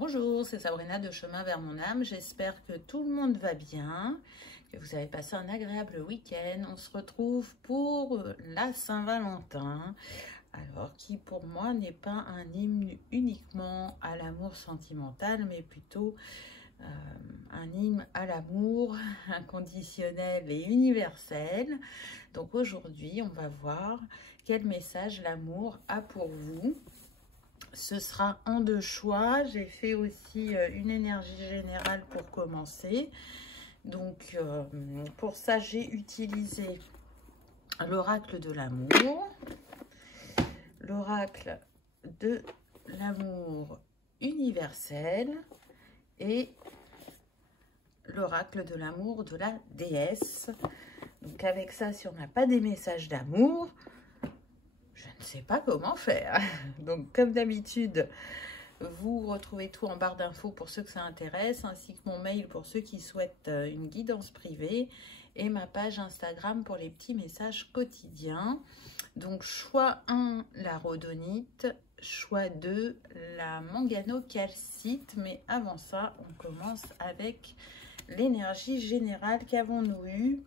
Bonjour, c'est Sabrina de Chemin vers mon âme. J'espère que tout le monde va bien, que vous avez passé un agréable week-end. On se retrouve pour la Saint-Valentin, alors qui pour moi n'est pas un hymne uniquement à l'amour sentimental, mais plutôt un hymne à l'amour inconditionnel et universel. Donc aujourd'hui, on va voir quel message l'amour a pour vous. Ce sera en deux choix. J'ai fait aussi une énergie générale pour commencer. Donc, pour ça, j'ai utilisé l'oracle de l'amour, l'oracle de l'amour universel et l'oracle de l'amour de la déesse. Donc, avec ça, si on n'a pas des messages d'amour, je ne sais pas comment faire. Donc, comme d'habitude, vous retrouvez tout en barre d'infos pour ceux que ça intéresse, ainsi que mon mail pour ceux qui souhaitent une guidance privée et ma page Instagram pour les petits messages quotidiens. Donc, choix 1, la rhodonite. Choix 2, la manganocalcite. Mais avant ça, on commence avec l'énergie générale qu'avons-nous eu.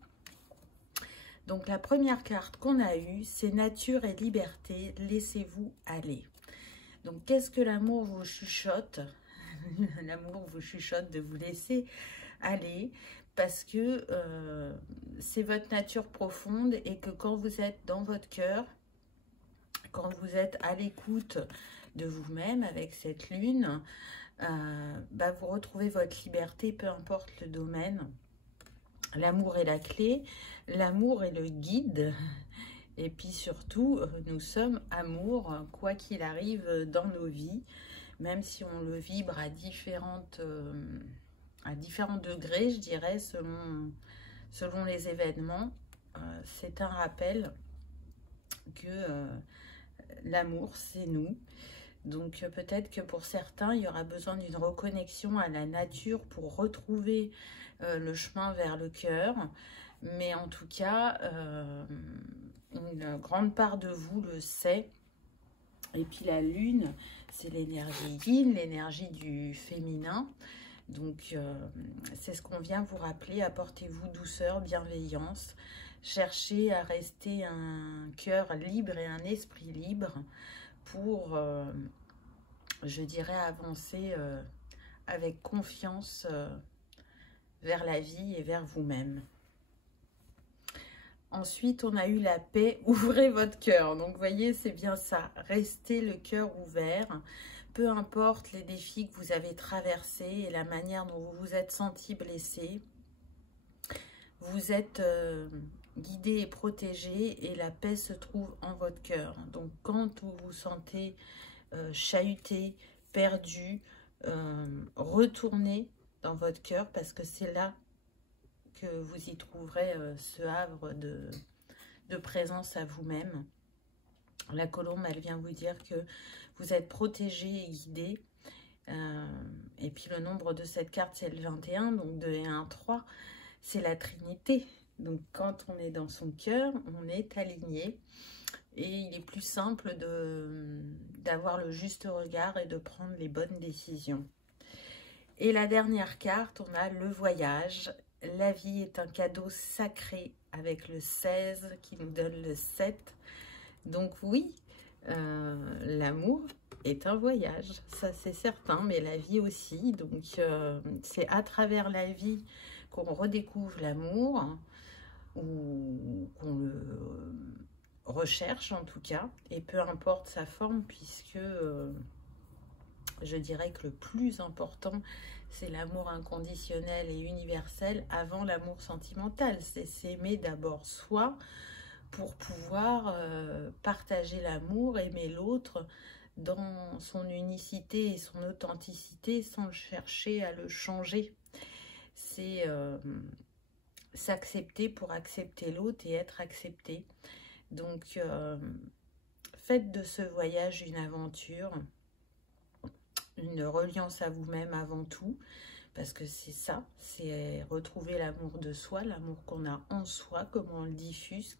Donc, la première carte qu'on a eue, c'est nature et liberté, laissez-vous aller. Donc, qu'est-ce que l'amour vous chuchote? L'amour vous chuchote de vous laisser aller parce que c'est votre nature profonde et que quand vous êtes dans votre cœur, quand vous êtes à l'écoute de vous-même avec cette lune, vous retrouvez votre liberté, peu importe le domaine. L'amour est la clé, l'amour est le guide. Et puis surtout, nous sommes amour, quoi qu'il arrive dans nos vies, même si on le vibre à différents degrés, je dirais, selon les événements. C'est un rappel que l'amour, c'est nous. Donc peut-être que pour certains, il y aura besoin d'une reconnexion à la nature pour retrouver le chemin vers le cœur. Mais en tout cas, une grande part de vous le sait. Et puis la lune, c'est l'énergie yin, l'énergie du féminin. Donc c'est ce qu'on vient vous rappeler. Apportez-vous douceur, bienveillance. Cherchez à rester un cœur libre et un esprit libre pour, je dirais, avancer avec confiance vers la vie et vers vous-même. Ensuite, on a eu la paix. Ouvrez votre cœur. Donc, vous voyez, c'est bien ça. Restez le cœur ouvert. Peu importe les défis que vous avez traversés et la manière dont vous vous êtes senti blessé. Vous êtes guidé et protégé et la paix se trouve en votre cœur. Donc, quand vous vous sentez chahuté, perdu, retournez dans votre cœur parce que c'est là que vous y trouverez ce havre de présence à vous-même. La colombe, elle vient vous dire que vous êtes protégé et guidé. Et puis le nombre de cette carte, c'est le 21, donc 2 et 1, 3. C'est la Trinité. Donc quand on est dans son cœur, on est aligné. Et il est plus simple d'avoir le juste regard et de prendre les bonnes décisions. Et la dernière carte, on a le voyage. La vie est un cadeau sacré avec le 16 qui nous donne le 7. Donc oui, l'amour est un voyage, ça c'est certain, mais la vie aussi. Donc c'est à travers la vie qu'on redécouvre l'amour, ou qu'on le recherche en tout cas, et peu importe sa forme, puisque je dirais que le plus important, c'est l'amour inconditionnel et universel avant l'amour sentimental. C'est s'aimer d'abord soi pour pouvoir partager l'amour, aimer l'autre dans son unicité et son authenticité sans chercher à le changer. C'est s'accepter pour accepter l'autre et être accepté. Donc, faites de ce voyage une aventure, une reliance à vous-même avant tout, parce que c'est ça, c'est retrouver l'amour de soi, l'amour qu'on a en soi, comment on le diffuse,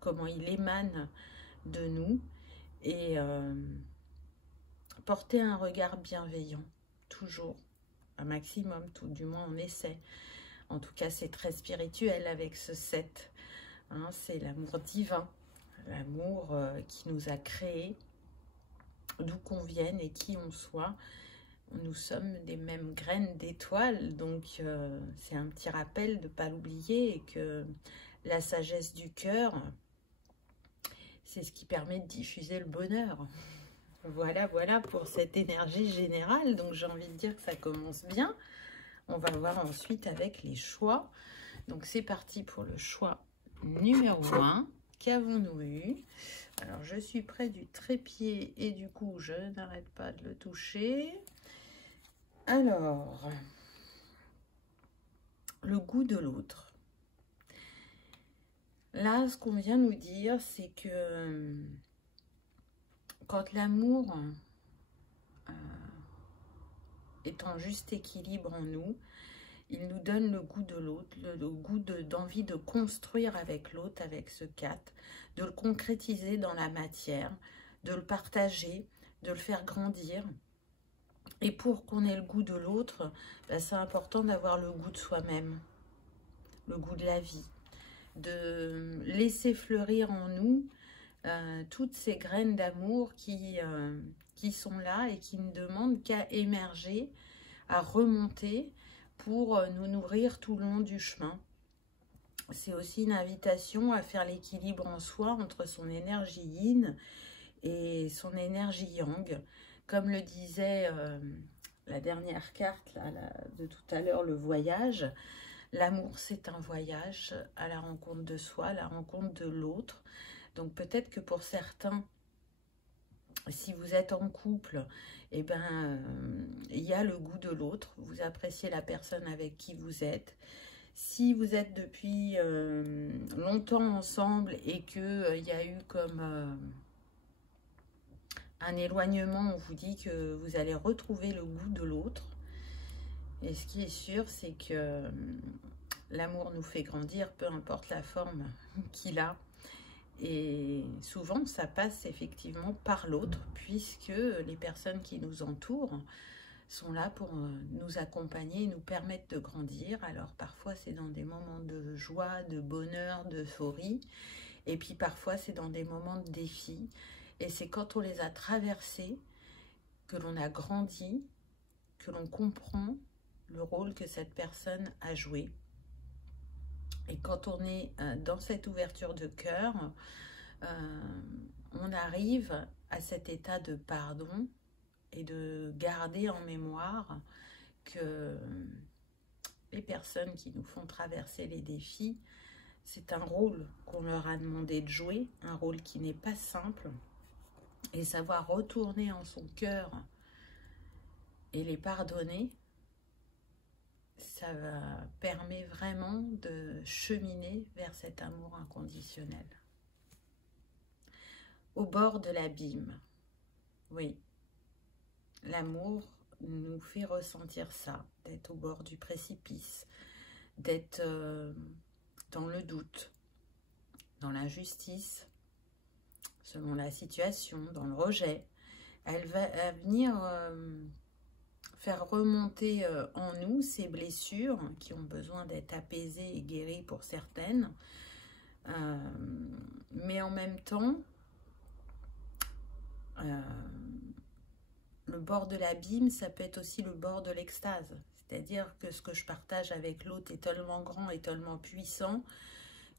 comment il émane de nous, et porter un regard bienveillant toujours, un maximum, tout du moins on essaie. En tout cas, c'est très spirituel avec ce 7. Hein, c'est l'amour divin, l'amour qui nous a créés, d'où qu'on vienne et qui on soit. Nous sommes des mêmes graines d'étoiles, donc c'est un petit rappel de ne pas l'oublier et que la sagesse du cœur, c'est ce qui permet de diffuser le bonheur. Voilà, voilà pour cette énergie générale. Donc j'ai envie de dire que ça commence bien. On va voir ensuite avec les choix. Donc c'est parti pour le choix numéro 1. Qu'avons-nous eu? Alors je suis près du trépied et du coup je n'arrête pas de le toucher. Alors, le goût de l'autre. Là, ce qu'on vient nous dire, c'est que quand l'amour est en juste équilibre en nous, il nous donne le goût de l'autre, le goût d'envie de construire avec l'autre, avec ce 4, de le concrétiser dans la matière, de le partager, de le faire grandir. Et pour qu'on ait le goût de l'autre, ben, c'est important d'avoir le goût de soi-même, le goût de la vie, de laisser fleurir en nous toutes ces graines d'amour qui sont là et qui ne demandent qu'à émerger, à remonter pour nous nourrir tout le long du chemin. C'est aussi une invitation à faire l'équilibre en soi entre son énergie yin et son énergie yang. Comme le disait la dernière carte là, de tout à l'heure, le voyage. L'amour, c'est un voyage à la rencontre de soi, à la rencontre de l'autre. Donc peut-être que pour certains, si vous êtes en couple, eh ben, il y a le goût de l'autre. Vous appréciez la personne avec qui vous êtes. Si vous êtes depuis longtemps ensemble et qu'il y a eu comme un éloignement, on vous dit que vous allez retrouver le goût de l'autre. Et ce qui est sûr, c'est que l'amour nous fait grandir, peu importe la forme qu'il a. Et souvent, ça passe effectivement par l'autre, puisque les personnes qui nous entourent sont là pour nous accompagner et nous permettre de grandir. Alors parfois, c'est dans des moments de joie, de bonheur, d'euphorie. Et puis parfois, c'est dans des moments de défi. Et c'est quand on les a traversés que l'on a grandi, que l'on comprend le rôle que cette personne a joué. Et quand on est dans cette ouverture de cœur, on arrive à cet état de pardon et de garder en mémoire que les personnes qui nous font traverser les défis, c'est un rôle qu'on leur a demandé de jouer, un rôle qui n'est pas simple. Et savoir retourner en son cœur et les pardonner, ça permet vraiment de cheminer vers cet amour inconditionnel. Au bord de l'abîme, oui, l'amour nous fait ressentir ça, d'être au bord du précipice, d'être dans le doute, dans l'injustice, selon la situation, dans le rejet. Elle va venir faire remonter en nous ces blessures qui ont besoin d'être apaisées et guéries pour certaines. Mais en même temps, le bord de l'abîme, ça peut être aussi le bord de l'extase. C'est-à-dire que ce que je partage avec l'autre est tellement grand et tellement puissant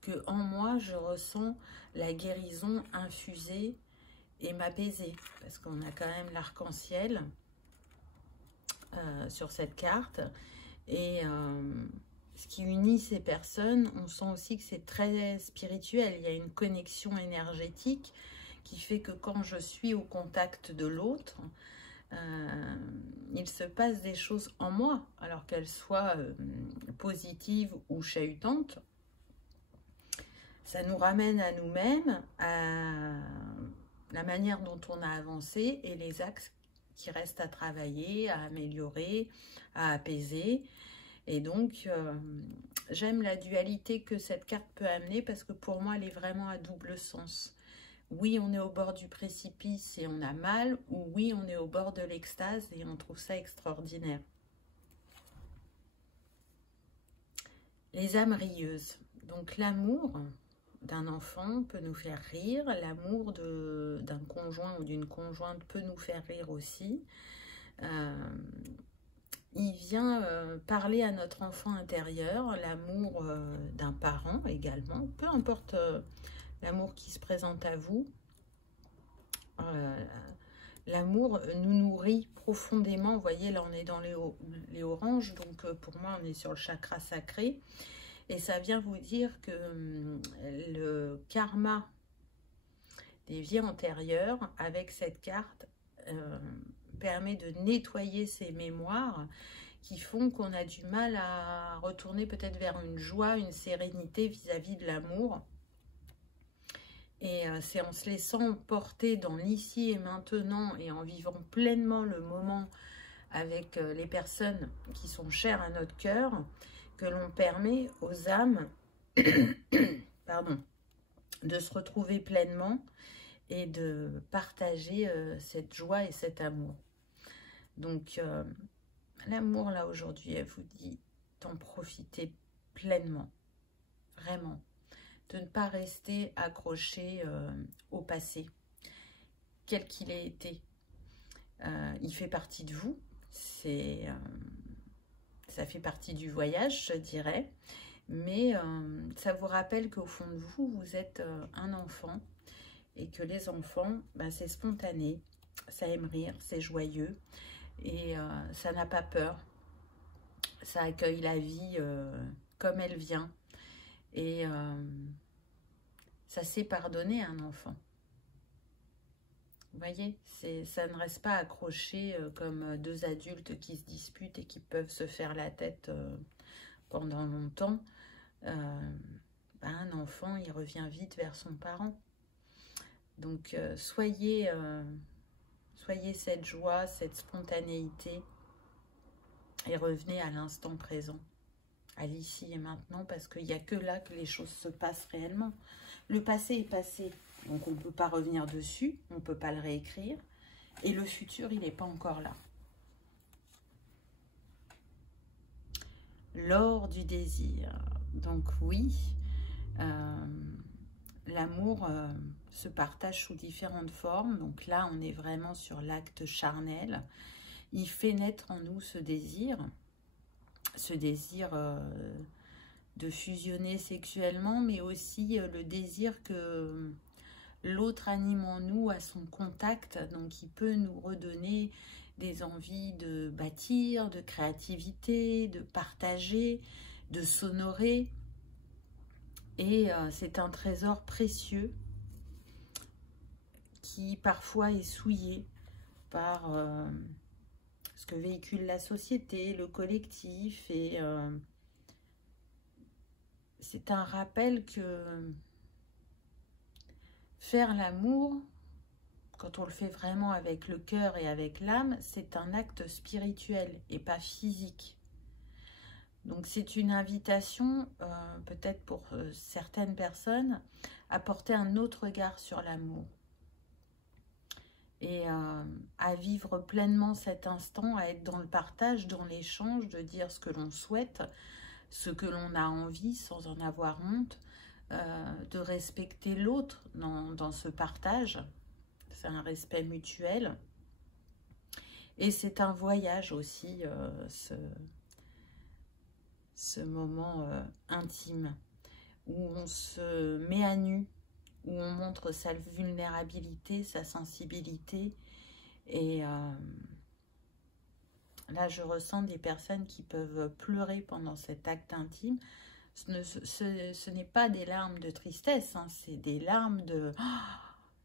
que en moi, je ressens la guérison infusée et m'apaiser. Parce qu'on a quand même l'arc-en-ciel sur cette carte. Et ce qui unit ces personnes, on sent aussi que c'est très spirituel. Il y a une connexion énergétique qui fait que quand je suis au contact de l'autre, il se passe des choses en moi, alors qu'elles soient positives ou chahutantes. Ça nous ramène à nous-mêmes, à la manière dont on a avancé et les axes qui restent à travailler, à améliorer, à apaiser. Et donc, j'aime la dualité que cette carte peut amener parce que pour moi, elle est vraiment à double sens. oui, on est au bord du précipice et on a mal, ou oui, on est au bord de l'extase et on trouve ça extraordinaire. Les âmes rieuses. Donc l'amour d'un enfant peut nous faire rire, l'amour d'un conjoint ou d'une conjointe peut nous faire rire aussi. Il vient parler à notre enfant intérieur, l'amour d'un parent également, peu importe l'amour qui se présente à vous. L'amour nous nourrit profondément. Vous voyez, là on est dans les oranges, donc pour moi on est sur le chakra sacré. Et ça vient vous dire que le karma des vies antérieures, avec cette carte, permet de nettoyer ces mémoires qui font qu'on a du mal à retourner peut-être vers une joie, une sérénité vis-à-vis de l'amour. Et c'est en se laissant porter dans l'ici et maintenant et en vivant pleinement le moment avec les personnes qui sont chères à notre cœur que l'on permet aux âmes pardon, de se retrouver pleinement et de partager cette joie et cet amour. Donc l'amour là aujourd'hui, elle vous dit d'en profiter pleinement, vraiment. De ne pas rester accroché au passé, quel qu'il ait été. Il fait partie de vous, ça fait partie du voyage, je dirais, mais ça vous rappelle qu'au fond de vous, vous êtes un enfant, et que les enfants, ben, c'est spontané, ça aime rire, c'est joyeux, et ça n'a pas peur, ça accueille la vie comme elle vient, et ça sait pardonner à un enfant. Vous voyez, ça ne reste pas accroché comme deux adultes qui se disputent et qui peuvent se faire la tête pendant longtemps. Un enfant, il revient vite vers son parent. Donc, soyez cette joie, cette spontanéité et revenez à l'instant présent, à l'ici et maintenant, parce qu'il n'y a que là que les choses se passent réellement. Le passé est passé, donc on ne peut pas revenir dessus, on ne peut pas le réécrire, et le futur, il n'est pas encore là. L'or du désir. Donc oui, l'amour se partage sous différentes formes. Donc là, on est vraiment sur l'acte charnel. Il fait naître en nous ce désir de fusionner sexuellement, mais aussi le désir que l'autre anime en nous à son contact. Donc il peut nous redonner des envies de bâtir, de créativité, de partager, de s'honorer. Et c'est un trésor précieux qui parfois est souillé par ce que véhicule la société, le collectif. Et c'est un rappel que faire l'amour, quand on le fait vraiment avec le cœur et avec l'âme, c'est un acte spirituel et pas physique. Donc c'est une invitation, peut-être pour certaines personnes, à porter un autre regard sur l'amour. Et à vivre pleinement cet instant, à être dans le partage, dans l'échange, de dire ce que l'on souhaite, ce que l'on a envie sans en avoir honte, de respecter l'autre dans ce partage. C'est un respect mutuel. Et c'est un voyage aussi, ce moment intime, où on se met à nu, où on montre sa vulnérabilité, sa sensibilité. Et là, je ressens des personnes qui peuvent pleurer pendant cet acte intime. Ce n'est pas des larmes de tristesse, hein, c'est des larmes de... Oh,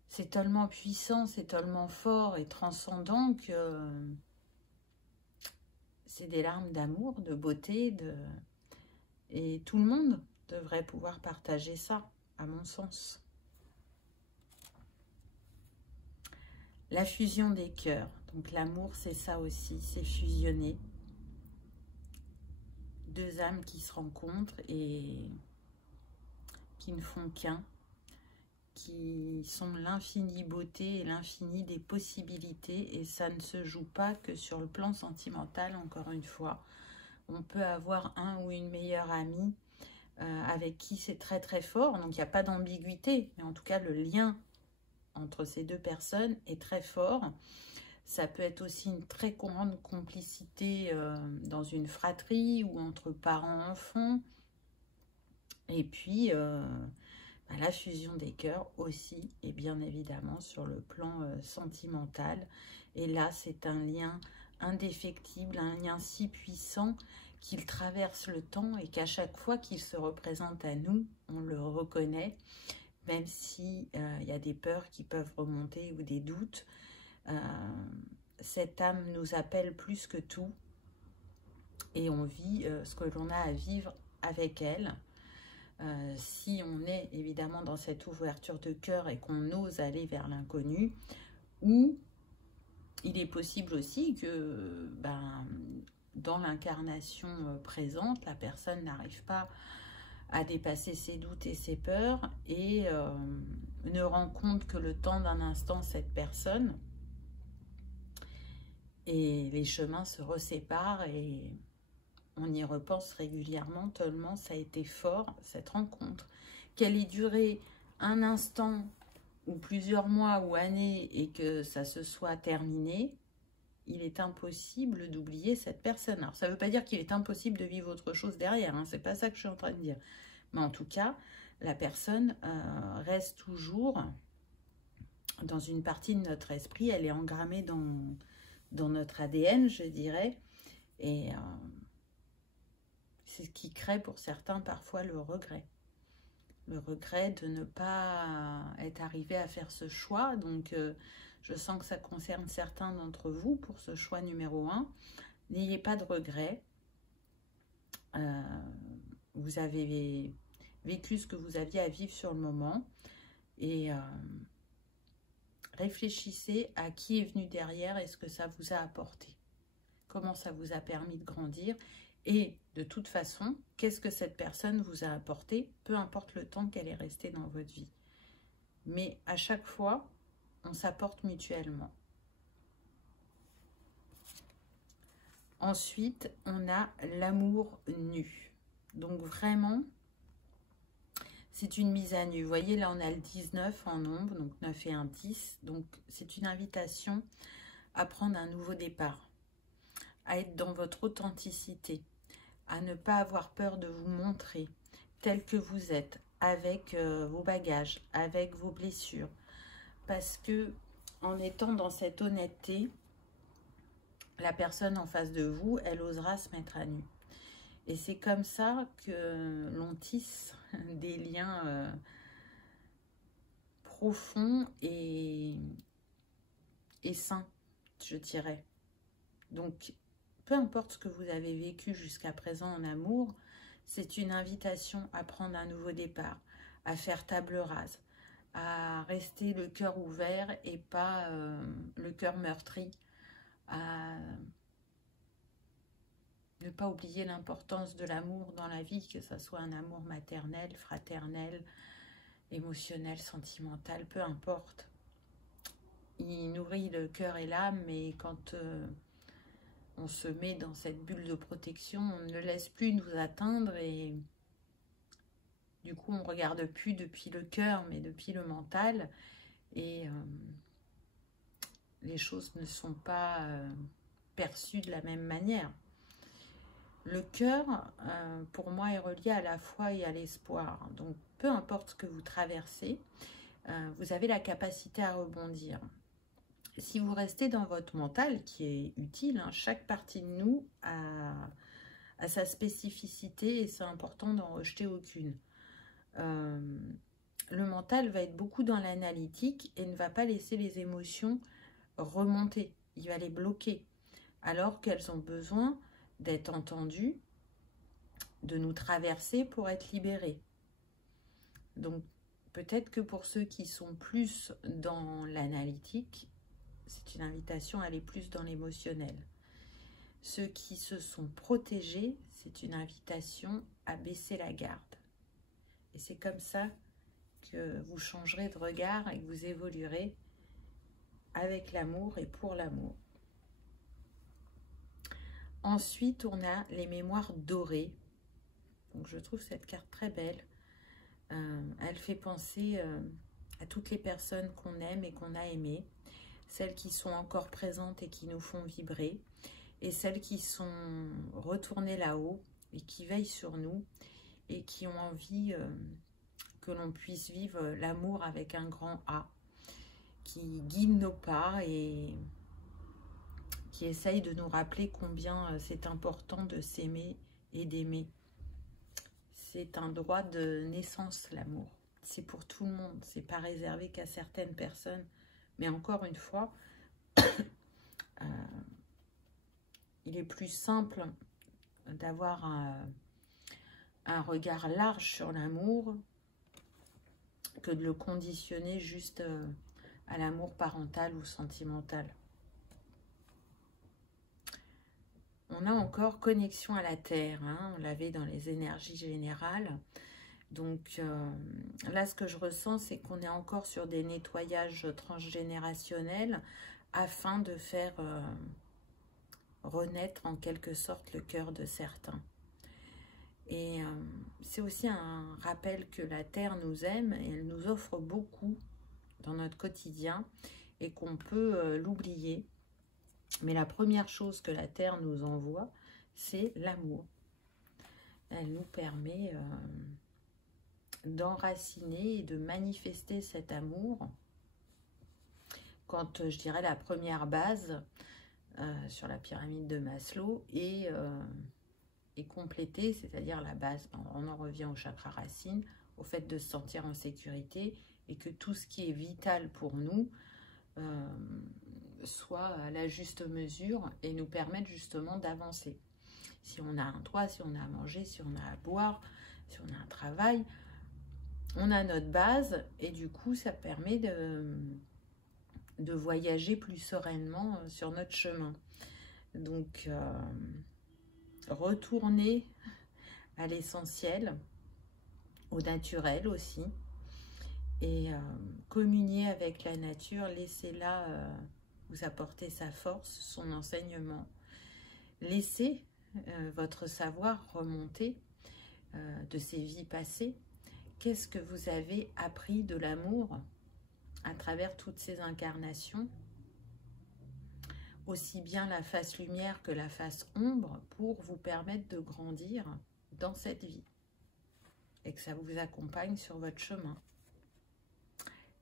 c'est tellement puissant, c'est tellement fort et transcendant que c'est des larmes d'amour, de beauté, et tout le monde devrait pouvoir partager ça, à mon sens. La fusion des cœurs. Donc l'amour, c'est ça aussi, c'est fusionner. Deux âmes qui se rencontrent et qui ne font qu'un. qui sont l'infinie beauté et l'infini des possibilités. Et ça ne se joue pas que sur le plan sentimental, encore une fois. On peut avoir un ou une meilleure amie avec qui c'est très très fort. Donc il n'y a pas d'ambiguïté. Mais en tout cas, le lien entre ces deux personnes est très fort. Ça peut être aussi une très grande complicité dans une fratrie ou entre parents-enfants. Et puis, la fusion des cœurs aussi, et bien évidemment sur le plan sentimental. Et là, c'est un lien indéfectible, un lien si puissant qu'il traverse le temps et qu'à chaque fois qu'il se représente à nous, on le reconnaît, même si y a des peurs qui peuvent remonter ou des doutes. Cette âme nous appelle plus que tout et on vit ce que l'on a à vivre avec elle. Si on est évidemment dans cette ouverture de cœur et qu'on ose aller vers l'inconnu, ou il est possible aussi que dans l'incarnation présente, la personne n'arrive pas à dépasser ses doutes et ses peurs et ne rencontre que le temps d'un instant cette personne et les chemins se reséparent et on y repense régulièrement tellement ça a été fort cette rencontre. Qu'elle ait duré un instant ou plusieurs mois ou années et que ça se soit terminé, il est impossible d'oublier cette personne. Alors ça ne veut pas dire qu'il est impossible de vivre autre chose derrière, hein, c'est pas ça que je suis en train de dire. Mais en tout cas, la personne reste toujours dans une partie de notre esprit, elle est engrammée dans notre ADN, je dirais, et c'est ce qui crée pour certains parfois le regret. Le regret de ne pas être arrivé à faire ce choix. Donc, je sens que ça concerne certains d'entre vous pour ce choix numéro 1. N'ayez pas de regret. Vous avez vécu ce que vous aviez à vivre sur le moment. Et réfléchissez à qui est venu derrière et ce que ça vous a apporté. Comment ça vous a permis de grandir. Et de toute façon, qu'est-ce que cette personne vous a apporté, peu importe le temps qu'elle est restée dans votre vie. Mais à chaque fois, on s'apporte mutuellement. Ensuite, on a l'amour nu. Donc vraiment, c'est une mise à nu. Vous voyez, là, on a le 19 en nombre, donc 9 et 1, 10. Donc, c'est une invitation à prendre un nouveau départ, à être dans votre authenticité, à ne pas avoir peur de vous montrer tel que vous êtes, avec vos bagages, avec vos blessures. Parce que en étant dans cette honnêteté, la personne en face de vous, elle osera se mettre à nu. Et c'est comme ça que l'on tisse des liens profonds et sains, je dirais. Donc, peu importe ce que vous avez vécu jusqu'à présent en amour, c'est une invitation à prendre un nouveau départ, à faire table rase, à rester le cœur ouvert et pas le cœur meurtri, à ne pas oublier l'importance de l'amour dans la vie, que ce soit un amour maternel, fraternel, émotionnel, sentimental, peu importe. Il nourrit le cœur et l'âme, mais quand on se met dans cette bulle de protection, on ne laisse plus nous atteindre et du coup, on ne regarde plus depuis le cœur, mais depuis le mental. Et les choses ne sont pas perçues de la même manière. Le cœur, pour moi, est relié à la foi et à l'espoir. Donc, peu importe ce que vous traversez, vous avez la capacité à rebondir. Si vous restez dans votre mental, qui est utile, hein, chaque partie de nous a sa spécificité et c'est important d'en rejeter aucune. Le mental va être beaucoup dans l'analytique et ne va pas laisser les émotions remonter. Il va les bloquer, alors qu'elles ont besoin d'être entendues, de nous traverser pour être libérées. Donc, peut-être que pour ceux qui sont plus dans l'analytique, c'est une invitation à aller plus dans l'émotionnel. Ceux qui se sont protégés, c'est une invitation à baisser la garde. Et c'est comme ça que vous changerez de regard et que vous évoluerez avec l'amour et pour l'amour. Ensuite, on a les mémoires dorées. Donc, je trouve cette carte très belle. Elle fait penser à toutes les personnes qu'on aime et qu'on a aimées, celles qui sont encore présentes et qui nous font vibrer, et celles qui sont retournées là-haut et qui veillent sur nous et qui ont envie que l'on puisse vivre l'amour avec un grand A, qui guide nos pas et qui essaye de nous rappeler combien c'est important de s'aimer et d'aimer. C'est un droit de naissance, l'amour. C'est pour tout le monde, c'est pas réservé qu'à certaines personnes. Mais encore une fois, il est plus simple d'avoir un regard large sur l'amour que de le conditionner juste à l'amour parental ou sentimental. On a encore connexion à la Terre, hein, on l'avait dans les énergies générales. Donc là, ce que je ressens, c'est qu'on est encore sur des nettoyages transgénérationnels afin de faire renaître en quelque sorte le cœur de certains. Et c'est aussi un rappel que la Terre nous aime et elle nous offre beaucoup dans notre quotidien et qu'on peut l'oublier. Mais la première chose que la Terre nous envoie, c'est l'amour. Elle nous permet d'enraciner et de manifester cet amour quand, je dirais, la première base sur la pyramide de Maslow est complétée, c'est-à-dire la base, on en revient au chakra racine, au fait de se sentir en sécurité et que tout ce qui est vital pour nous soit à la juste mesure et nous permettre justement d'avancer. Si on a un toit, si on a à manger, si on a à boire, si on a un travail, on a notre base et du coup ça permet de voyager plus sereinement sur notre chemin. Donc retourner à l'essentiel, au naturel aussi, et communier avec la nature, laissez-la vous apporter sa force, son enseignement. Laissez votre savoir remonter de ces vies passées. Qu'est-ce que vous avez appris de l'amour à travers toutes ces incarnations, aussi bien la face lumière que la face ombre, pour vous permettre de grandir dans cette vie et que ça vous accompagne sur votre chemin.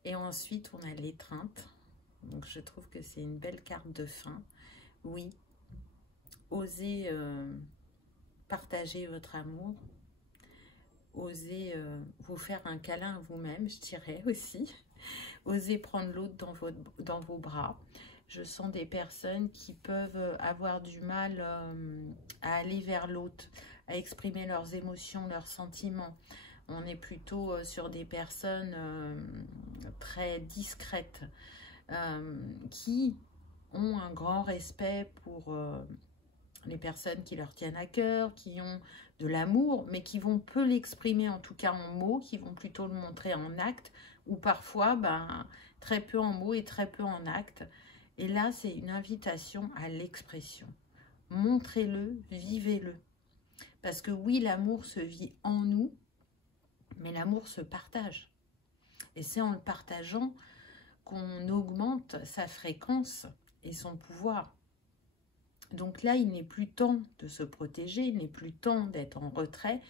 Et ensuite, on a l'étreinte. Donc, je trouve que c'est une belle carte de fin. Oui, osez partager votre amour. Osez vous faire un câlin à vous-même, je dirais aussi. Osez prendre l'autre dans vos bras. Je sens des personnes qui peuvent avoir du mal à aller vers l'autre, à exprimer leurs émotions, leurs sentiments. On est plutôt sur des personnes très discrètes, qui ont un grand respect pour les personnes qui leur tiennent à cœur, qui ont de l'amour, mais qui vont peu l'exprimer, en tout cas en mots, qui vont plutôt le montrer en actes, ou parfois très peu en mots et très peu en actes. Et là, c'est une invitation à l'expression. Montrez-le, vivez-le. Parce que oui, l'amour se vit en nous, mais l'amour se partage. Et c'est en le partageant qu'on augmente sa fréquence et son pouvoir. Donc là, il n'est plus temps de se protéger, il n'est plus temps d'être en retrait.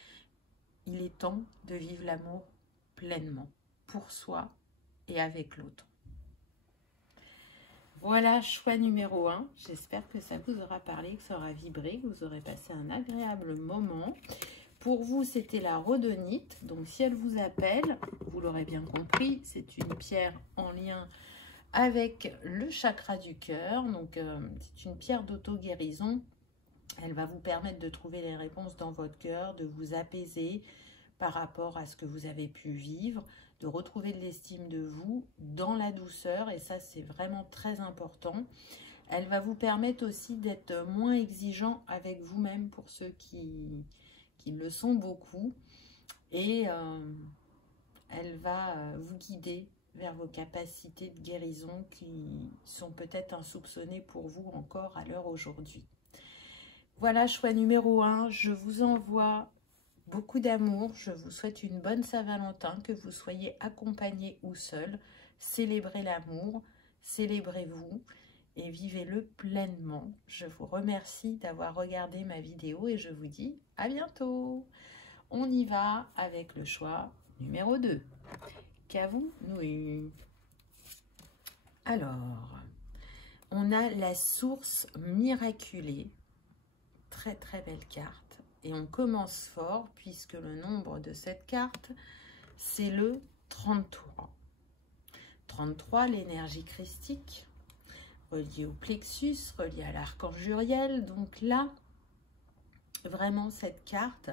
Il est temps de vivre l'amour pleinement, pour soi et avec l'autre. Voilà, choix numéro 1. J'espère que ça vous aura parlé, que ça aura vibré, que vous aurez passé un agréable moment. Pour vous, c'était la rhodonite. Donc, si elle vous appelle, vous l'aurez bien compris, c'est une pierre en lien avec le chakra du cœur. Donc, c'est une pierre d'auto-guérison. Elle va vous permettre de trouver les réponses dans votre cœur, de vous apaiser par rapport à ce que vous avez pu vivre, de retrouver de l'estime de vous dans la douceur. Et ça, c'est vraiment très important. Elle va vous permettre aussi d'être moins exigeant avec vous-même pour ceux qui le sont beaucoup. Et elle va vous guider vers vos capacités de guérison qui sont peut-être insoupçonnées pour vous encore à l'heure aujourd'hui. Voilà, choix numéro 1, je vous envoie beaucoup d'amour, je vous souhaite une bonne Saint-Valentin, que vous soyez accompagné ou seul. Célébrez l'amour, célébrez-vous et vivez-le pleinement. Je vous remercie d'avoir regardé ma vidéo et je vous dis à bientôt. On y va avec le choix numéro 2. Qu'avons nous eu? Alors, on a la source miraculée. Très très belle carte. Et on commence fort puisque le nombre de cette carte, c'est le 33. 33, l'énergie christique, reliée au plexus, reliée à l'archange Uriel. Donc là, vraiment cette carte,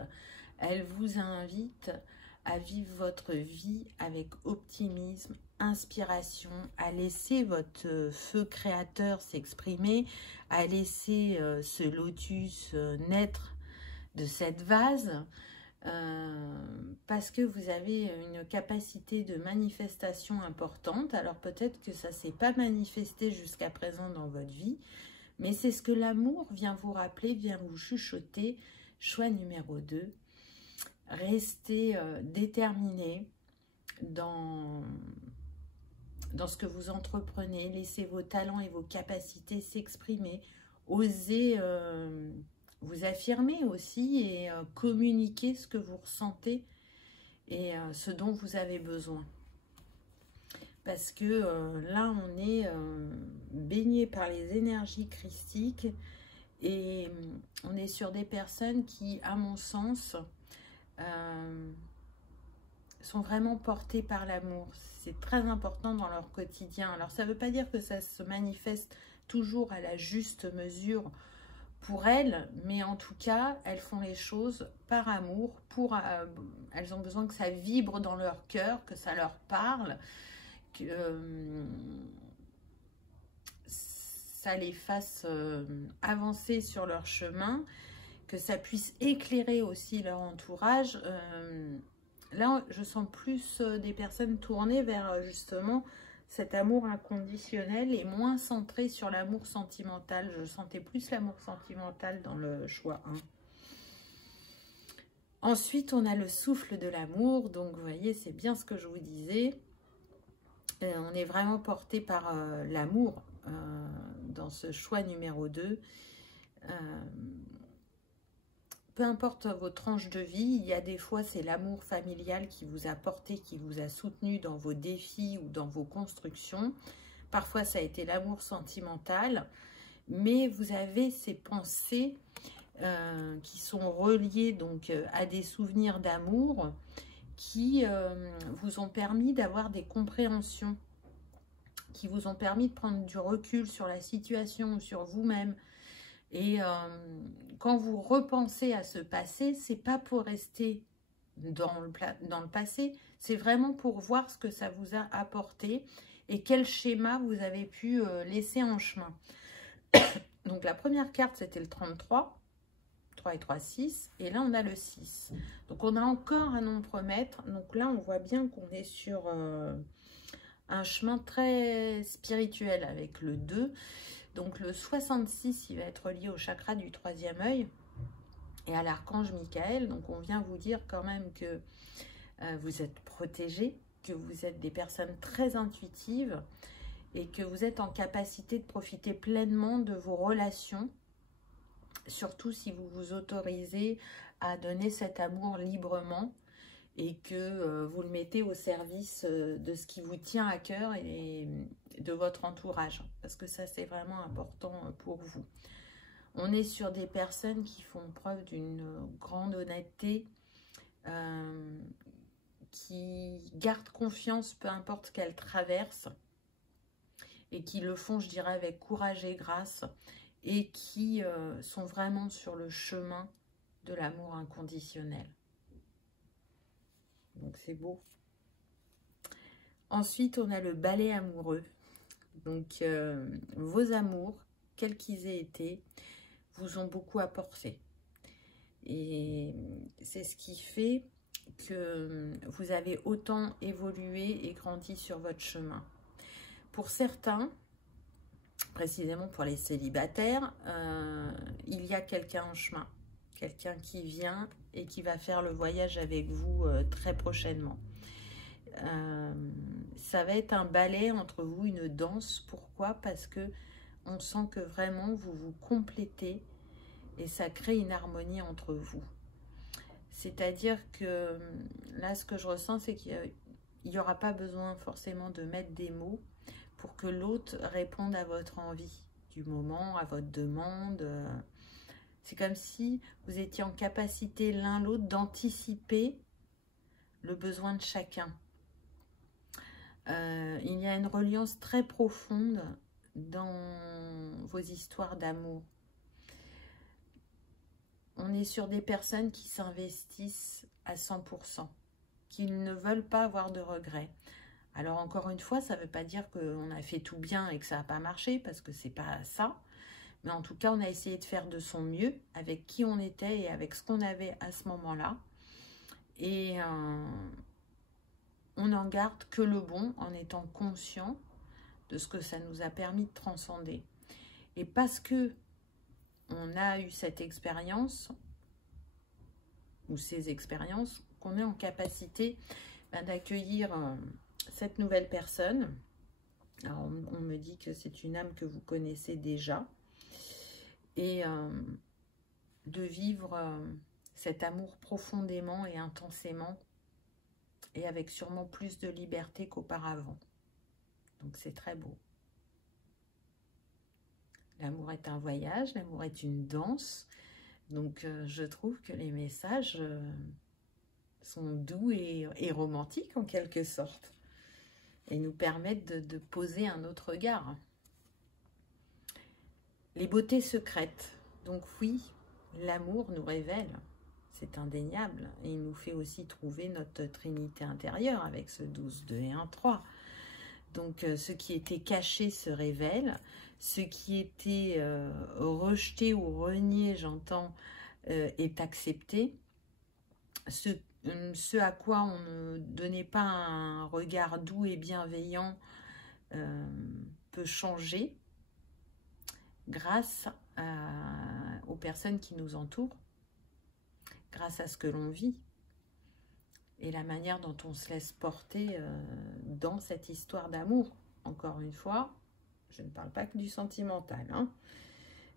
elle vous invite à vivre votre vie avec optimisme, inspiration, à laisser votre feu créateur s'exprimer, à laisser ce lotus naître de cette vase, parce que vous avez une capacité de manifestation importante. Alors peut-être que ça ne s'est pas manifesté jusqu'à présent dans votre vie, mais c'est ce que l'amour vient vous rappeler, vient vous chuchoter. Choix numéro 2, restez déterminé dans ce que vous entreprenez, laissez vos talents et vos capacités s'exprimer, osez vous affirmer aussi et communiquer ce que vous ressentez et ce dont vous avez besoin. Parce que là, on est baigné par les énergies christiques et on est sur des personnes qui, à mon sens, sont vraiment portées par l'amour. C'est très important dans leur quotidien. Alors, ça ne veut pas dire que ça se manifeste toujours à la juste mesure pour elles, mais en tout cas, elles font les choses par amour. Elles ont besoin que ça vibre dans leur cœur, que ça leur parle, que ça les fasse avancer sur leur chemin, que ça puisse éclairer aussi leur entourage. Là, je sens plus des personnes tournées vers justement cet amour inconditionnel et moins centré sur l'amour sentimental. Je sentais plus l'amour sentimental dans le choix 1. Ensuite, on a le souffle de l'amour. Donc, vous voyez, c'est bien ce que je vous disais. On est vraiment porté par l'amour dans ce choix numéro 2. Peu importe vos tranches de vie, il y a des fois, c'est l'amour familial qui vous a porté, qui vous a soutenu dans vos défis ou dans vos constructions. Parfois, ça a été l'amour sentimental, mais vous avez ces pensées qui sont reliées donc à des souvenirs d'amour qui vous ont permis d'avoir des compréhensions, qui vous ont permis de prendre du recul sur la situation ou sur vous-même. Et quand vous repensez à ce passé, c'est pas pour rester dans le passé, c'est vraiment pour voir ce que ça vous a apporté et quel schéma vous avez pu laisser en chemin. Donc la première carte, c'était le 33, 3 et 3, 6, et là on a le 6. Donc on a encore un nombre maître, donc là on voit bien qu'on est sur un chemin très spirituel avec le 2. Donc le 66, il va être lié au chakra du 3e œil et à l'archange Michael. Donc on vient vous dire quand même que vous êtes protégés, que vous êtes des personnes très intuitives et que vous êtes en capacité de profiter pleinement de vos relations, surtout si vous vous autorisez à donner cet amour librement et que vous le mettez au service de ce qui vous tient à cœur et de votre entourage, parce que ça c'est vraiment important pour vous. On est sur des personnes qui font preuve d'une grande honnêteté, qui gardent confiance peu importe qu'elles traversent et qui le font, je dirais, avec courage et grâce et qui sont vraiment sur le chemin de l'amour inconditionnel. Donc c'est beau. Ensuite, on a le balai amoureux. Donc, vos amours, quels qu'ils aient été, vous ont beaucoup apporté. Et c'est ce qui fait que vous avez autant évolué et grandi sur votre chemin. Pour certains, précisément pour les célibataires, il y a quelqu'un en chemin, quelqu'un qui vient et qui va faire le voyage avec vous très prochainement. Ça va être un ballet entre vous, une danse. Pourquoi? Parce que on sent que vraiment vous vous complétez et ça crée une harmonie entre vous. C'est-à-dire que là, ce que je ressens, c'est qu'il n'y aura pas besoin forcément de mettre des mots pour que l'autre réponde à votre envie du moment, à votre demande. C'est comme si vous étiez en capacité l'un l'autre d'anticiper le besoin de chacun. Il y a une reliance très profonde dans vos histoires d'amour. On est sur des personnes qui s'investissent à 100%, qui ne veulent pas avoir de regrets. Alors encore une fois, ça ne veut pas dire qu'on a fait tout bien et que ça n'a pas marché, parce que c'est pas ça. Mais en tout cas, on a essayé de faire de son mieux avec qui on était et avec ce qu'on avait à ce moment-là. Et on n'en garde que le bon en étant conscient de ce que ça nous a permis de transcender. Et parce que on a eu cette expérience, ou ces expériences, qu'on est en capacité d'accueillir cette nouvelle personne. Alors, on me dit que c'est une âme que vous connaissez déjà. Et de vivre cet amour profondément et intensément, et avec sûrement plus de liberté qu'auparavant. Donc c'est très beau. L'amour est un voyage, l'amour est une danse. Donc je trouve que les messages sont doux et romantiques en quelque sorte. Et nous permettent de poser un autre regard. Les beautés secrètes. Donc oui, l'amour nous révèle, c'est indéniable. Et il nous fait aussi trouver notre trinité intérieure avec ce 12, 2 et 1, 3. Donc ce qui était caché se révèle, ce qui était rejeté ou renié, j'entends, est accepté. Ce à quoi on ne donnait pas un regard doux et bienveillant peut changer grâce aux personnes qui nous entourent, grâce à ce que l'on vit et la manière dont on se laisse porter dans cette histoire d'amour. Encore une fois, je ne parle pas que du sentimental, hein.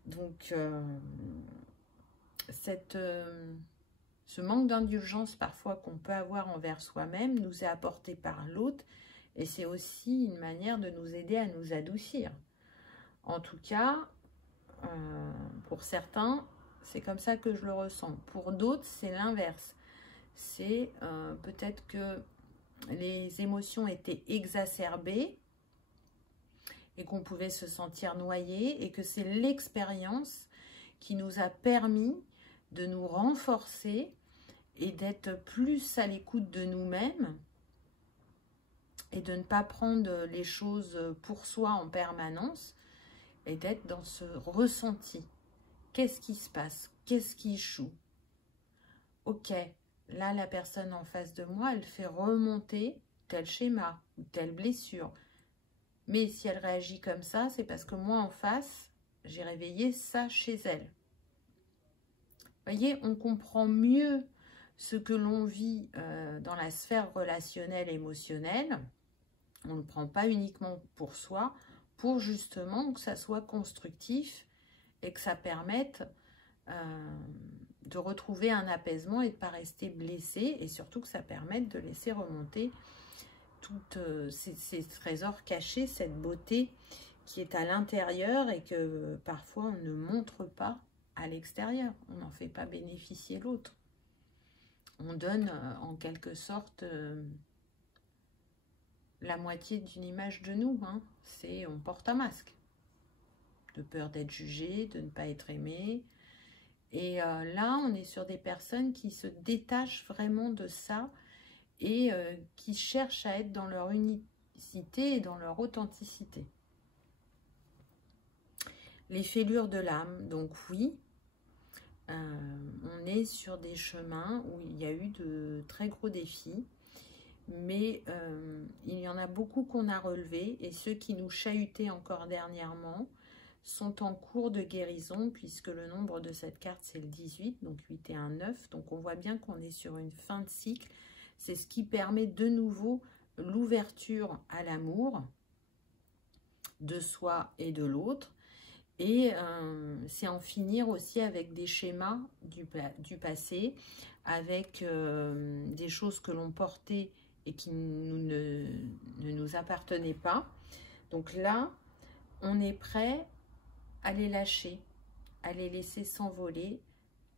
Donc, ce manque d'indulgence parfois qu'on peut avoir envers soi-même nous est apporté par l'autre, et c'est aussi une manière de nous aider à nous adoucir. En tout cas, pour certains, c'est comme ça que je le ressens. Pour d'autres, c'est l'inverse. C'est peut-être que les émotions étaient exacerbées et qu'on pouvait se sentir noyé, et que c'est l'expérience qui nous a permis de nous renforcer et d'être plus à l'écoute de nous-mêmes et de ne pas prendre les choses pour soi en permanence et d'être dans ce ressenti. Qu'est-ce qui se passe? Qu'est-ce qui échoue? Ok, là, la personne en face de moi, elle fait remonter tel schéma ou telle blessure. Mais si elle réagit comme ça, c'est parce que moi, en face, j'ai réveillé ça chez elle. Vous voyez, on comprend mieux ce que l'on vit dans la sphère relationnelle, émotionnelle. On ne le prend pas uniquement pour soi, pour justement que ça soit constructif et que ça permette de retrouver un apaisement et de ne pas rester blessé, et surtout que ça permette de laisser remonter tous ces trésors cachés, cette beauté qui est à l'intérieur et que parfois on ne montre pas à l'extérieur. On n'en fait pas bénéficier l'autre. On donne en quelque sorte la moitié d'une image de nous, hein. C'est on porte un masque de peur d'être jugé, de ne pas être aimé. Et là, on est sur des personnes qui se détachent vraiment de ça et qui cherchent à être dans leur unicité et dans leur authenticité. Les fêlures de l'âme, donc oui, on est est sur des chemins où il y a eu de très gros défis, mais il y en a beaucoup qu'on a relevés, et ceux qui nous chahutaient encore dernièrement sont en cours de guérison, puisque le nombre de cette carte c'est le 18, donc 8 et 1, 9, donc on voit bien qu'on est sur une fin de cycle. C'est ce qui permet de nouveau l'ouverture à l'amour de soi et de l'autre, et c'est en finir aussi avec des schémas du passé, avec des choses que l'on portait et qui ne nous appartenaient pas. Donc là, on est prêt à les lâcher, à les laisser s'envoler.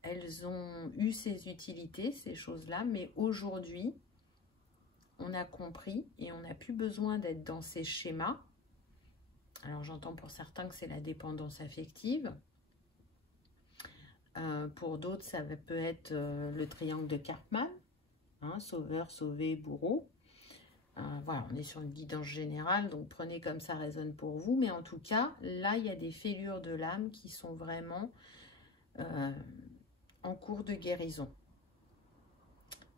Elles ont eu ces utilités, ces choses-là, mais aujourd'hui, on a compris et on n'a plus besoin d'être dans ces schémas. Alors j'entends pour certains que c'est la dépendance affective. Pour d'autres, ça peut être le triangle de Karpman, hein, sauveur, sauvé, bourreau. Voilà, on est sur une guidance générale, donc prenez comme ça résonne pour vous. Mais en tout cas, là, il y a des fêlures de l'âme qui sont vraiment en cours de guérison.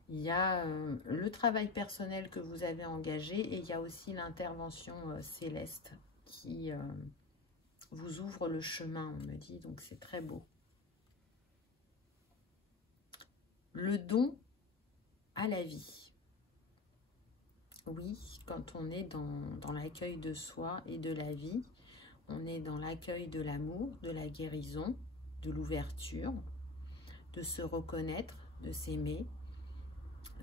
Il y a le travail personnel que vous avez engagé, et il y a aussi l'intervention céleste qui vous ouvre le chemin, on me dit, donc c'est très beau. Le don à la vie. Oui, quand on est dans l'accueil de soi et de la vie, on est dans l'accueil de l'amour, de la guérison, de l'ouverture, de se reconnaître, de s'aimer,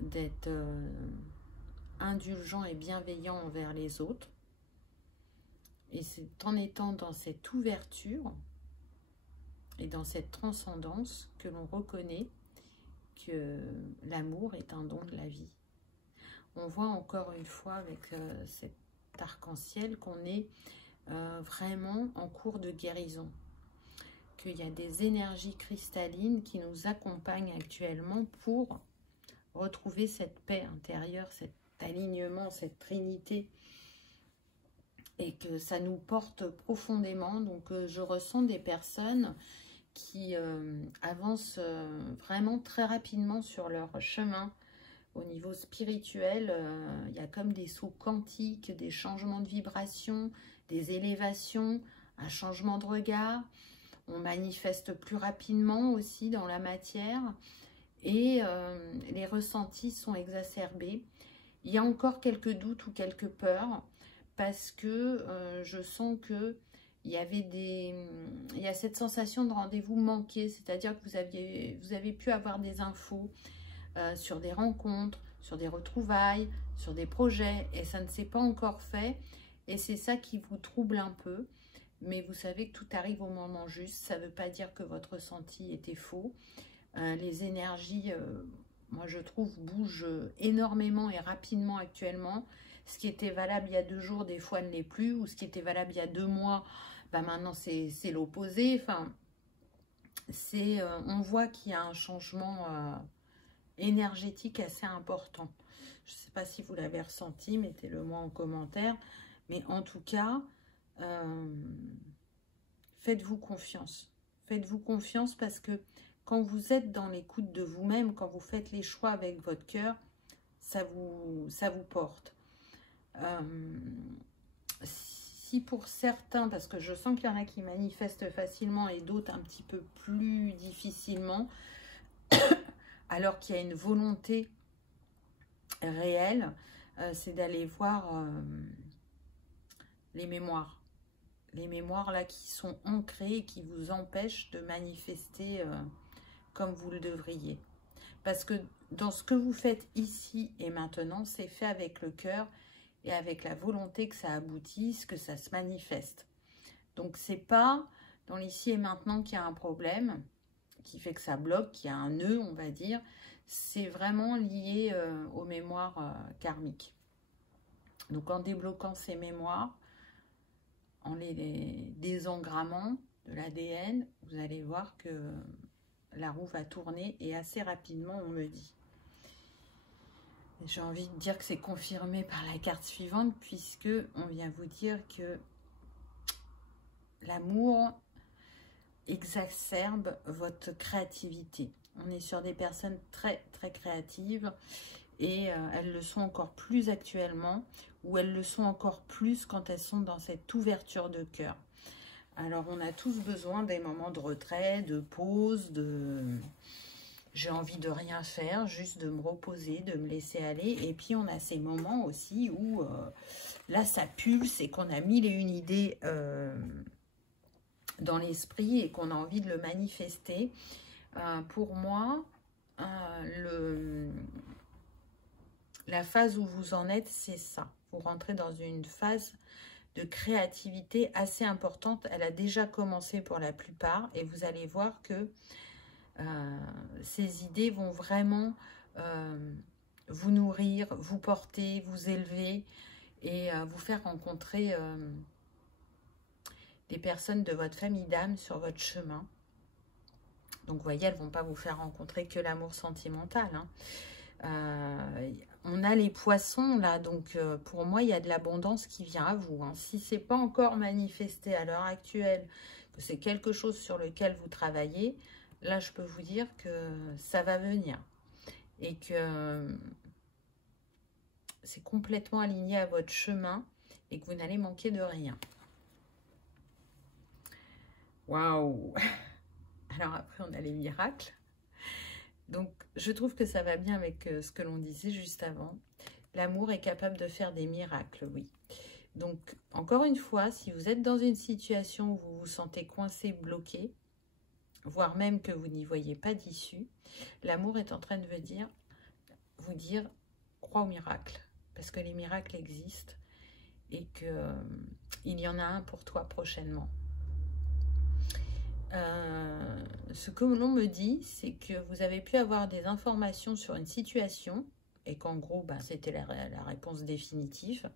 d'être indulgent et bienveillant envers les autres. Et c'est en étant dans cette ouverture et dans cette transcendance que l'on reconnaît que l'amour est un don de la vie. On voit encore une fois avec cet arc-en-ciel qu'on est vraiment en cours de guérison, qu'il y a des énergies cristallines qui nous accompagnent actuellement pour retrouver cette paix intérieure, cet alignement, cette trinité, et que ça nous porte profondément. Donc je ressens des personnes qui avancent vraiment très rapidement sur leur chemin. Au niveau spirituel, il y a comme des sauts quantiques, des changements de vibration, des élévations, un changement de regard. On manifeste plus rapidement aussi dans la matière, et les ressentis sont exacerbés. Il y a encore quelques doutes ou quelques peurs, parce que je sens que il y a cette sensation de rendez-vous manqué, c'est-à-dire que vous avez pu avoir des infos sur des rencontres, sur des retrouvailles, sur des projets, et ça ne s'est pas encore fait, et c'est ça qui vous trouble un peu. Mais vous savez que tout arrive au moment juste. Ça ne veut pas dire que votre ressenti était faux. Les énergies, moi je trouve, bougent énormément et rapidement actuellement. Ce qui était valable il y a 2 jours, des fois ne l'est plus, ou ce qui était valable il y a 2 mois, ben maintenant c'est l'opposé. Enfin, on voit qu'il y a un changement énergétique assez important. Je ne sais pas si vous l'avez ressenti, mettez-le moi en commentaire. Mais en tout cas, faites-vous confiance. Faites-vous confiance, parce que quand vous êtes dans l'écoute de vous-même, quand vous faites les choix avec votre cœur, ça vous porte. Si pour certains, parce que je sens qu'il y en a qui manifestent facilement et d'autres un petit peu plus difficilement, alors qu'il y a une volonté réelle, c'est d'aller voir les mémoires. Les mémoires là qui sont ancrées et qui vous empêchent de manifester comme vous le devriez. Parce que dans ce que vous faites ici et maintenant, c'est fait avec le cœur et avec la volonté que ça aboutisse, que ça se manifeste. Donc c'est pas dans l'ici et maintenant qu'il y a un problème, qui fait que ça bloque, qu'il y a un nœud, on va dire. C'est vraiment lié aux mémoires karmiques. Donc en débloquant ces mémoires, en les désengrammant de l'ADN, vous allez voir que la roue va tourner, et assez rapidement, on me dit. J'ai envie de dire que c'est confirmé par la carte suivante, puisque on vient vous dire que l'amour exacerbe votre créativité. On est sur des personnes très, très créatives. Et elles le sont encore plus actuellement, ou elles le sont encore plus quand elles sont dans cette ouverture de cœur. Alors, on a tous besoin des moments de retrait, de pause, de... J'ai envie de rien faire, juste de me reposer, de me laisser aller. Et puis, on a ces moments aussi où, là, ça pulse et qu'on a mille et une idées dans l'esprit et qu'on a envie de le manifester. Pour moi, la phase où vous en êtes, c'est ça. Vous rentrez dans une phase de créativité assez importante. Elle a déjà commencé pour la plupart et vous allez voir que ces idées vont vraiment vous nourrir, vous porter, vous élever et vous faire rencontrer des personnes de votre famille d'âme sur votre chemin. Donc, vous voyez, elles ne vont pas vous faire rencontrer que l'amour sentimental, hein. On a les poissons là, donc pour moi il y a de l'abondance qui vient à vous, hein. Si c'est pas encore manifesté à l'heure actuelle, que c'est quelque chose sur lequel vous travaillez, là je peux vous dire que ça va venir et que c'est complètement aligné à votre chemin et que vous n'allez manquer de rien. Waouh! Alors après on a les miracles. Donc, je trouve que ça va bien avec ce que l'on disait juste avant. L'amour est capable de faire des miracles, oui. Donc, encore une fois, si vous êtes dans une situation où vous vous sentez coincé, bloqué, voire même que vous n'y voyez pas d'issue, l'amour est en train de vous dire, crois aux miracles. Parce que les miracles existent et qu'il y en a un pour toi prochainement. Ce que l'on me dit, c'est que vous avez pu avoir des informations sur une situation et qu'en gros, c'était la réponse définitive,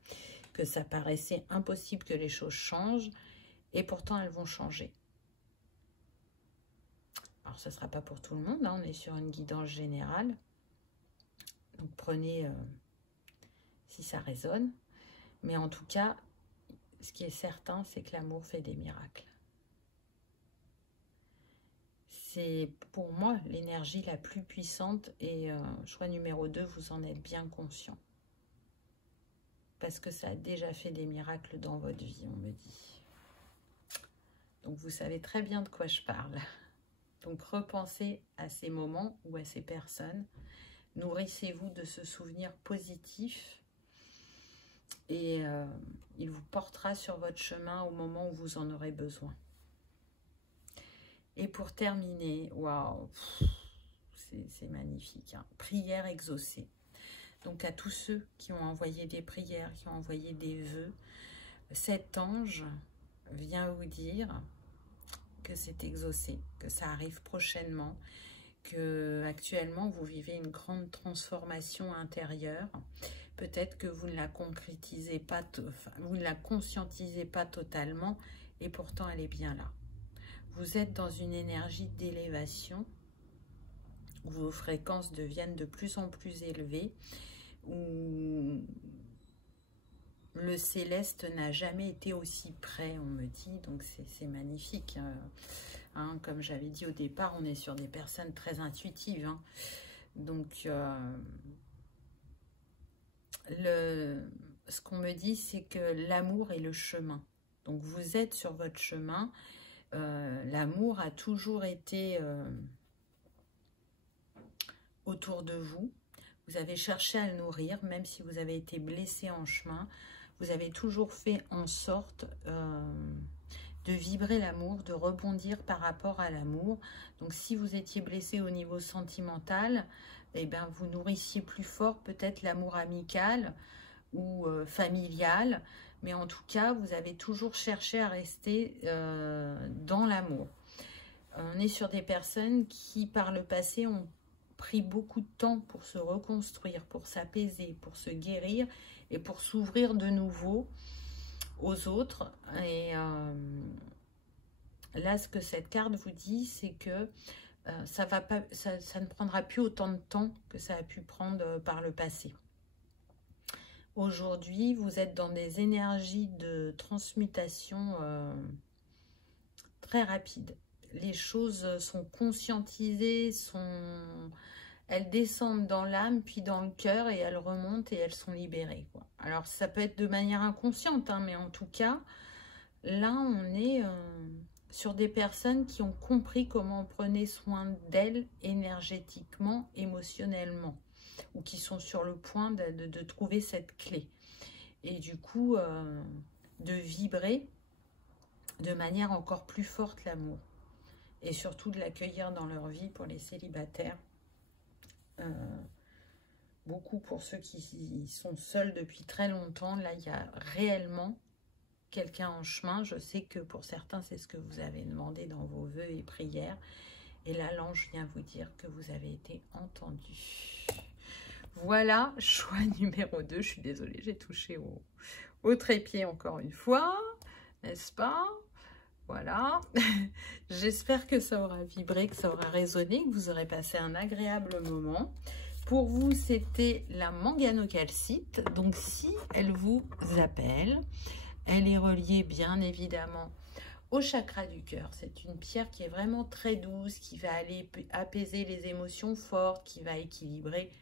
que ça paraissait impossible que les choses changent et pourtant elles vont changer. Alors, ce ne sera pas pour tout le monde, hein, on est sur une guidance générale. Donc, prenez si ça résonne. Mais en tout cas, ce qui est certain, c'est que l'amour fait des miracles. C'est pour moi l'énergie la plus puissante et choix numéro 2, vous en êtes bien conscient. Parce que ça a déjà fait des miracles dans votre vie, on me dit. Donc vous savez très bien de quoi je parle. Donc repensez à ces moments ou à ces personnes. Nourrissez-vous de ce souvenir positif et il vous portera sur votre chemin au moment où vous en aurez besoin. Et pour terminer, waouh, c'est magnifique, hein. Prière exaucée. Donc à tous ceux qui ont envoyé des prières, qui ont envoyé des vœux, cet ange vient vous dire que c'est exaucé, que ça arrive prochainement, que actuellement vous vivez une grande transformation intérieure. Peut-être que vous ne la concrétisez pas, vous ne la conscientisez pas totalement, et pourtant elle est bien là. Vous êtes dans une énergie d'élévation, où vos fréquences deviennent de plus en plus élevées, où le céleste n'a jamais été aussi près, on me dit, donc c'est magnifique. Hein, comme j'avais dit au départ, on est sur des personnes très intuitives, hein. Donc, ce qu'on me dit, c'est que l'amour est le chemin. Donc, vous êtes sur votre chemin. L'amour a toujours été autour de vous. Vous avez cherché à le nourrir, même si vous avez été blessé en chemin. Vous avez toujours fait en sorte de vibrer l'amour, de rebondir par rapport à l'amour. Donc, si vous étiez blessé au niveau sentimental, eh bien, vous nourrissiez plus fort peut-être l'amour amical ou familial. Mais en tout cas, vous avez toujours cherché à rester dans l'amour. On est sur des personnes qui, par le passé, ont pris beaucoup de temps pour se reconstruire, pour s'apaiser, pour se guérir et pour s'ouvrir de nouveau aux autres. Et là, ce que cette carte vous dit, c'est que ça ne prendra plus autant de temps que ça a pu prendre par le passé. Aujourd'hui, vous êtes dans des énergies de transmutation très rapides. les choses sont conscientisées, elles descendent dans l'âme, puis dans le cœur, et elles remontent et elles sont libérées, quoi. Alors, ça peut être de manière inconsciente, hein, mais en tout cas, là, on est sur des personnes qui ont compris comment on prenait soin d'elles énergétiquement, émotionnellement, ou qui sont sur le point de trouver cette clé. Et du coup, de vibrer de manière encore plus forte l'amour. Et surtout de l'accueillir dans leur vie pour les célibataires. Beaucoup pour ceux qui sont seuls depuis très longtemps. Là, il y a réellement quelqu'un en chemin. Je sais que pour certains, c'est ce que vous avez demandé dans vos vœux et prières. Et là, l'ange vient vous dire que vous avez été entendu. Voilà, choix numéro 2. Je suis désolée, j'ai touché au trépied encore une fois, n'est-ce pas? Voilà. J'espère que ça aura vibré, que ça aura résonné, que vous aurez passé un agréable moment. Pour vous, c'était la manganocalcite. Donc, si elle vous appelle, elle est reliée bien évidemment au chakra du cœur. C'est une pierre qui est vraiment très douce, qui va aller apaiser les émotions fortes, qui va équilibrer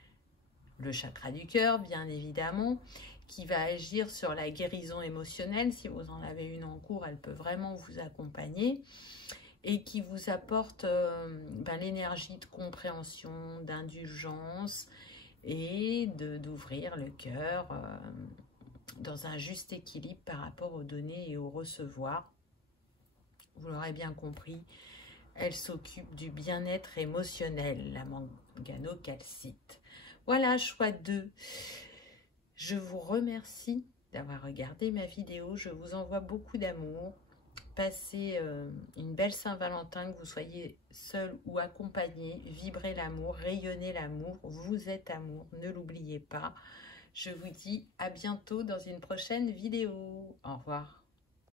le chakra du cœur, bien évidemment, qui va agir sur la guérison émotionnelle. Si vous en avez une en cours, elle peut vraiment vous accompagner et qui vous apporte l'énergie de compréhension, d'indulgence et d'ouvrir le cœur dans un juste équilibre par rapport aux données et au recevoir. Vous l'aurez bien compris, elle s'occupe du bien-être émotionnel, la manganocalcite. Voilà, choix 2. Je vous remercie d'avoir regardé ma vidéo. Je vous envoie beaucoup d'amour. Passez une belle Saint-Valentin, que vous soyez seul ou accompagné. Vibrez l'amour, rayonnez l'amour. Vous êtes amour, ne l'oubliez pas. Je vous dis à bientôt dans une prochaine vidéo. Au revoir.